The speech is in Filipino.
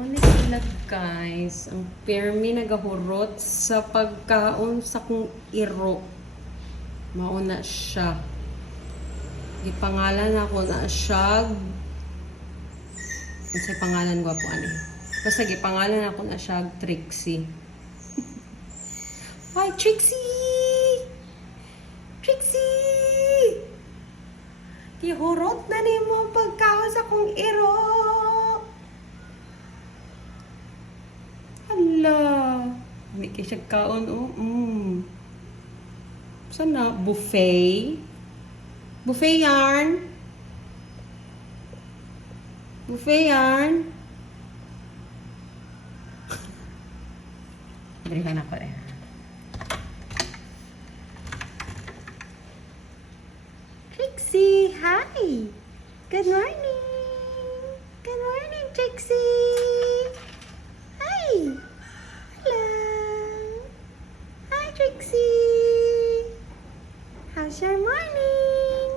Mauna sila guys. Ang permi nagahurot sa pagkaon sa kong iro. Mauna siya. Gipangalan ako na siya. Ano sa pangalan ko po ani? Basta gipangalan ako na siya Trixie. Hi Trixie! Trixie! Gihurot na ni mo pagkaon sa kong iro. Hala. Hindi kayo siya kaon, oh. Saan na? Buffet? Buffet yarn? Buffet yarn? Berikan ako eh. Trixie, hi! Good morning! Good morning, Trixie! Hi! Hello! Hi, Trixie! How's your morning?